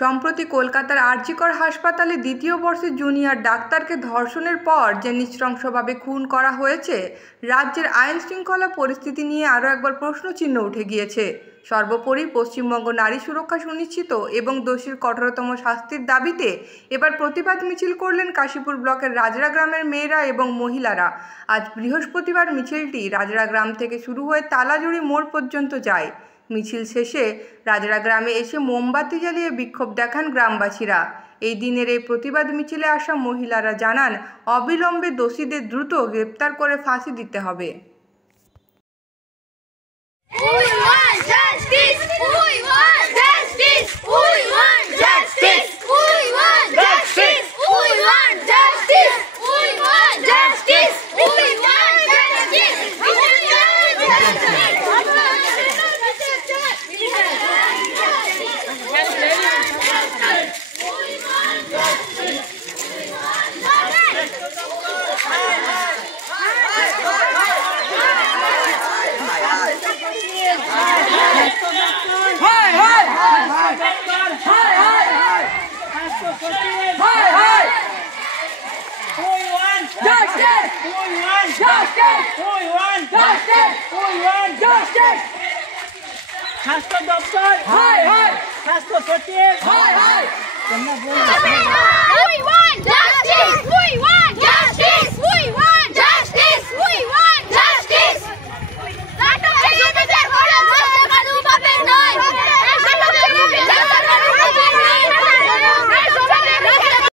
সম্প্রতি কলকাতার আরজিকর হাসপাতালে দ্বিতীয় বর্ষের জুনিয়র ডাক্তারকে ধর্ষণের পর যে নৃশংসভাবে খুন করা হয়েছে, রাজ্যের আইন শৃঙ্খলা পরিস্থিতি নিয়ে আরও একবার প্রশ্নচিহ্ন উঠে গিয়েছে। সর্বোপরি পশ্চিমবঙ্গ নারী সুরক্ষা সুনিশ্চিত এবং দোষীর কঠোরতম শাস্তির দাবিতে এবার প্রতিবাদ মিছিল করলেন কাশীপুর ব্লকের রাজরা গ্রামের মেয়েরা এবং মহিলারা। আজ বৃহস্পতিবার মিছিলটি রাজরা গ্রাম থেকে শুরু হয়ে তালাজুড়ি মোড় পর্যন্ত যায়। মিছিল শেষে রাজরা গ্রামে এসে মোমবাতি জ্বালিয়ে বিক্ষোভ দেখান গ্রামবাসীরা। এই দিনের এই প্রতিবাদ মিছিলে আসা মহিলারা জানান, অবিলম্বে দোষীদের দ্রুত গ্রেপ্তার করে ফাঁসি দিতে হবে। স্বাস্থ্য দপ্তর স্বাস্থ্য সচিব We want justice! We want justice!